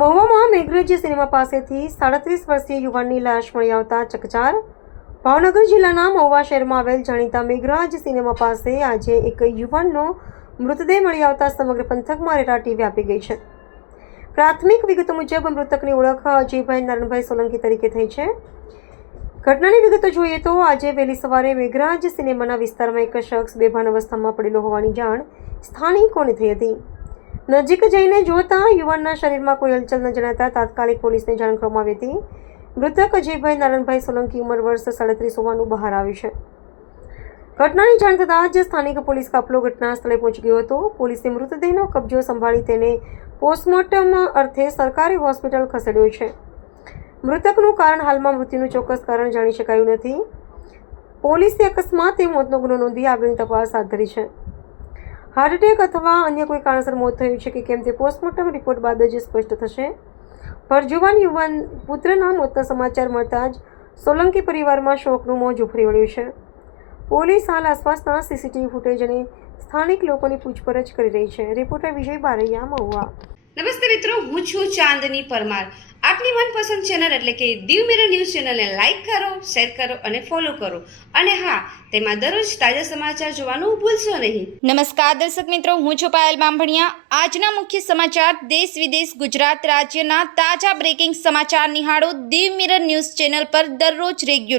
મહુવામાં Meghraj cinema પાસેથી 37 વર્ષીય યુવાનની લાશ મળી આવતા ચકચાર। ભાવનગર જિલ્લાના મહુવા શહેરમાં આવેલ જાણીતા મેઘરાજ સિનેમા પાસે આજે એક યુવાનનો મૃતદેહ મળી આવતા સમગ્ર પંથકમાં રેલાટી વ્યાપી ગઈ છે। પ્રાથમિક વિગતો મુજબ મૃતકની ઓળખ અજયભાઈ નારણભાઈ સોલંકી તરીકે થઈ છે। ઘટનાની વિગતો જોઈએ તો આજે વહેલી સવારે મેઘરાજ સિનેમાના વિસ્તારમાં એક શખ્સ બેભાન અવસ્થામાં પડેલો હોવાની જાણ સ્થાનિકોને થઈ હતી। નજીક જઈને જોતા યુવાનના શરીરમાં કોઈ હલચલ ન જણાતા તાત્કાલિક પોલીસને જાણ કરવામાં આવી હતી। મૃતક અજયભાઈ નારણભાઈ સોલંકી ઉંમર વર્ષ 37 હોવાનું બહાર આવ્યું છે। ઘટનાની જાણ થતાં જ સ્થાનિક પોલીસ કાફલો ઘટના સ્થળે પહોંચી ગયો હતો। પોલીસે મૃતદેહનો કબજો સંભાળી તેને પોસ્ટમોર્ટમ અર્થે સરકારી હોસ્પિટલ ખસેડ્યો છે। મૃતકનું કારણ હાલમાં મૃત્યુનું ચોક્કસ કારણ જાણી શકાયું નથી। પોલીસે અકસ્માતે મોતનો ગુનો નોંધી આગળની તપાસ હાથ ધરી છે। હાર્ટ એટેક અથવા અન્ય કોઈ કારણસર મોત થયું છે કે કેમ તે પોસ્ટમોર્ટમ રિપોર્ટ બાદ જ સ્પષ્ટ થશે। પરજુવાન યુવાન પુત્રના મોતના સમાચાર મળતા જ સોલંકી પરિવારમાં શોકનું મોજું ફરી વળ્યું છે। પોલીસ હાલ આસપાસના સીસીટીવી ફૂટેજ અને સ્થાનિક લોકોની પૂછપરછ કરી રહી છે। રિપોર્ટર વિજય બારૈયા, મહુવા। નમસ્તે મિત્રો, હું છું ચાંદની પરમાર। આપની મનપસંદ ચેનલ એટલે કે દીવ મિરર ન્યૂઝ ચેનલને લાઈક કરો, શેર કરો અને ફોલો કરો, અને હા, તેમાં દરરોજ તાજા સમાચાર જોવાનું ભૂલશો નહીં। નમસ્કાર દર્શક મિત્રો, હું છું પાયલ બામભણિયા। આજના મુખ્ય સમાચાર, દેશ વિદેશ, ગુજરાત રાજ્યના તાજા બ્રેકિંગ સમાચાર નિહાળો દીવ મિરર ન્યૂઝ ચેનલ પર દરરોજ રેગ્યુલર।